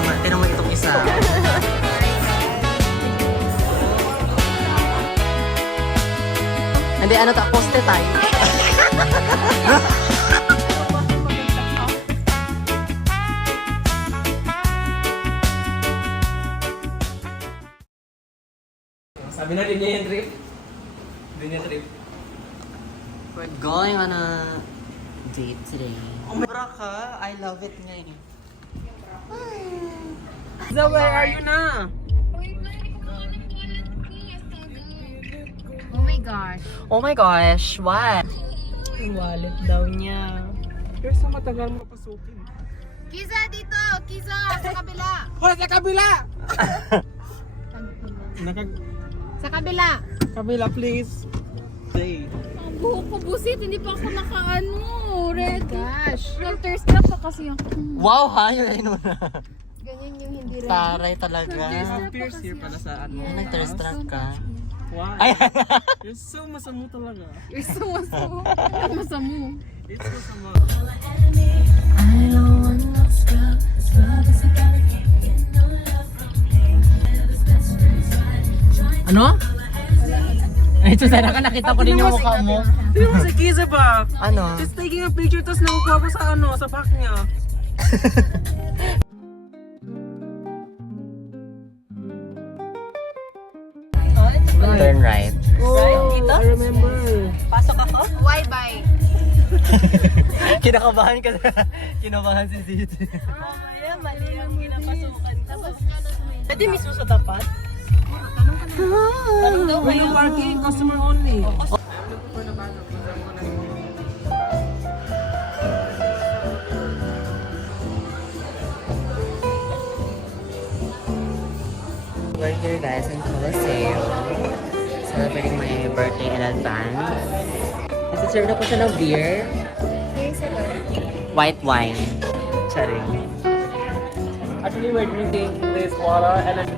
nga, tinan mo itong isa. Hindi, ano ta, poste tayo. Sabi na din niya yung trip. Din niya trip. We're going on a date today. Sobra ka, I love it nga eh. So where are you na? Oh my gosh. Oh my gosh, what? Yung wallet daw niya. Pero sa matagal mo pasukin. Kiza dito! Kiza! Sa kabila! Hoy, sa kabila! Sa kabila! Kabila, please. Say. Ang buhok ko busit, hindi pa ako nakaano. Red. Gosh! Thirst trap pa kasi yung... Wow ha, yun ayun mo na. Ganyan yung hindi rin. Taray talaga. Ang pierce here pala sa ano. Ay, nag-thirst trap ka. Why? Ay, You're so masamo talaga. You're so masamo. Masamo. It's masama. ano? Ay, Susana ka, nakita ko din yung mukha mo. Hindi mo si Kiza ba? Ano? Just taking a picture, tapos nakukuha ko sa ano, sa back niya. Turn right. Oh, I remember. Why bye? Kinakabahan ka na. Kinabahan si Zid. Mali ang ginapasukan ko. Pwede mismo sa tapat? Tanong daw kayo. Parking, customer only. We're here guys in Colosseo. Celebrating my birthday in advance. Nasa-serve na po siya ng beer. White wine. Charing. Actually, we're drinking this water and then...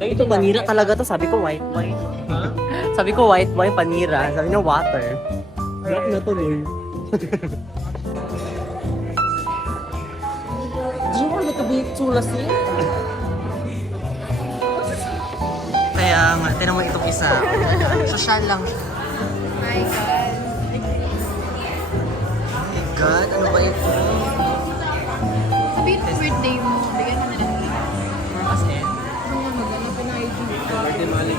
Ito, panira talaga to. Sabi ko white wine. Huh? Sabi ko white wine, panira. Sabi niya water. Black na tuloy. Do you want me to be chulas niya? Kaya nga, tinan mo itong isa. Social lang siya. My God. Oh my God, ano ba ito? Sabihin mo birthday mo. Bigyan mo na lang. As in? Maghanap ka na ID. Birthday mali.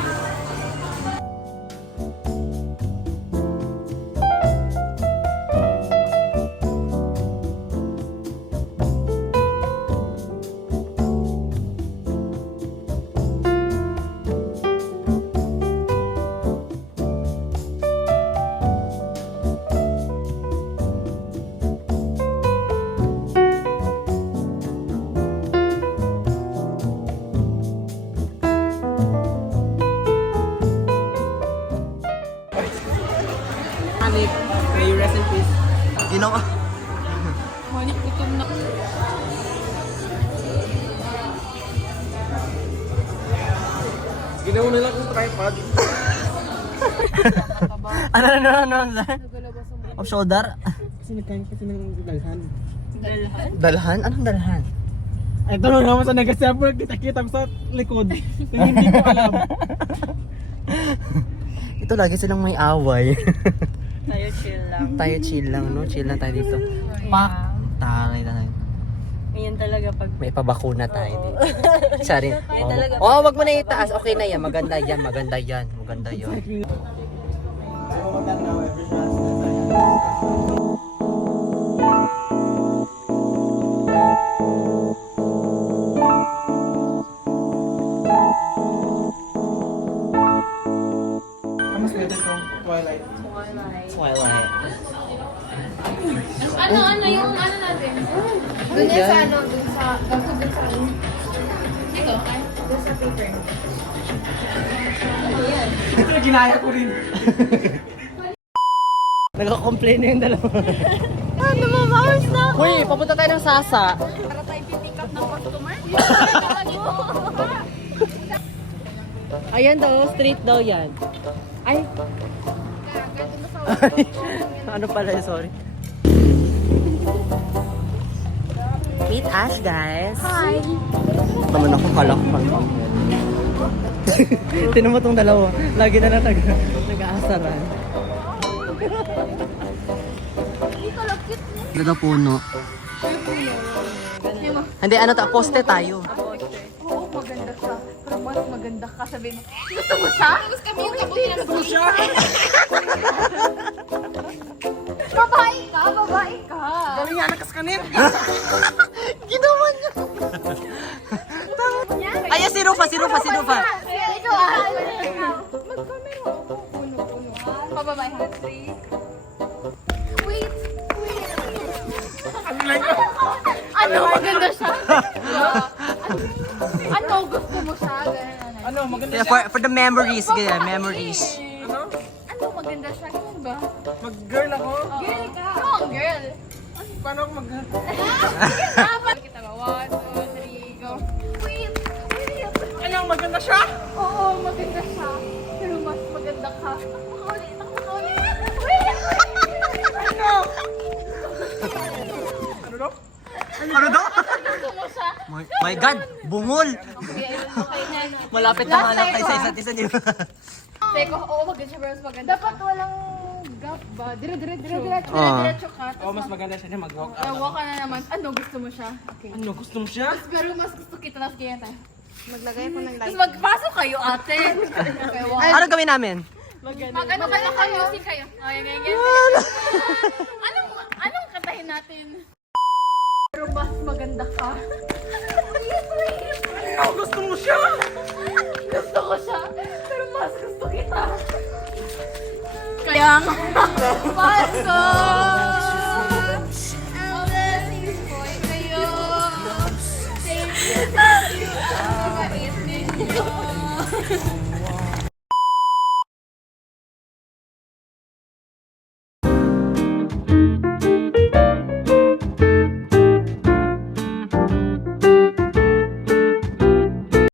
Panic. May you rest in peace. Ginawa. Manik gutom na. Ginawa na lang kung tripod. Ano? Off shoulder? Kasi nagkain kasi ng dalhan. Dalhan? Anong dalhan? Ay, tanong naman sa nag-sample, kita-kita sa likod. Hindi ko alam. Ito lagi silang may away. Tayo chill lang. Tayo chill lang, no? Chill lang tayo dito. Pak! Taray na tayo. Ngayon talaga pag... May pabakuna tayo dito. Sorry. talaga. Oh, wag mo na itaas. Okay na yan. Maganda yan. Maganda yan. Maganda yan. Mas better kung Twilight. Twilight. Ano yung ano natin? Doon yan sa ano, doon sa... Doon sa ano. Ikaw, kaya? Doon sa paper. Ginaya ko rin. Nagka-complain na yung dalawa. Ano mo, Mars na? Uy, papunta tayo ng Sasa. Para tayo pick up ng customer? Ayan daw, street daw yan. Ay, ano pala, sorry. Meet Ash, guys. Hi. Naman ako kalakpan. Tinan mo tong dalawa. Lagi na lang nag-aasaran. Dito lang cute mo. Dito puno. Hindi, ano ta? Poste tayo. Oo, maganda siya. Pero mas maganda ka. Sabihin mo, gusto mo siya? Gusto kami yung kabuti na gusto siya. Babae ka, babae ka. Galing nga nakaskanin. Ginawa niya. Ay, si Rufa. Ikaw ah. Mag-camera. Puno. Pababae ha. 3. Wait. Ano, maganda siya? Ano, gusto mo siya? Ganun. Ano, maganda Yeah, siya. for the memories, ganyan, memories. Ano, maganda siya? Ganun ba? Mag-girl ako. Girl ka. Oo, girl. Paano ako mag-girl? Kita ba? 1, 2, 3, go. Wait. Ano, maganda siya? Oo, maganda siya. Pero mas maganda ka. Makaulit. Wait. Ano daw? Ano daw? Gusto mo siya? My God, bungol. Okay na. Malapit na hanap tayo sa isa't isa, di ba? Teko, oo, maganda siya, pero mas maganda. Dapat walang gap ba? Dire-diretso. Ah. Dire-diretso ka. Oh, mas maganda siya na mag-walk out. Nawa ka na naman. Ano, gusto mo siya? Okay. Ano, gusto mo siya? Pero mas gusto kita na kaya tayo. Maglagay ako ng Tapos magpasok kayo, ate. Okay, wow. Ano gawin namin? Mag-ano kayo, music kayo. Okay, ganyan. Anong kantahin natin? Pero mas maganda ka. Ano, gusto mo siya? Gusto ko siya, pero mas gusto kita. Kaya nga. Pasko! Ang blessings ko ay kayo. Thank you. Ang bait ninyo.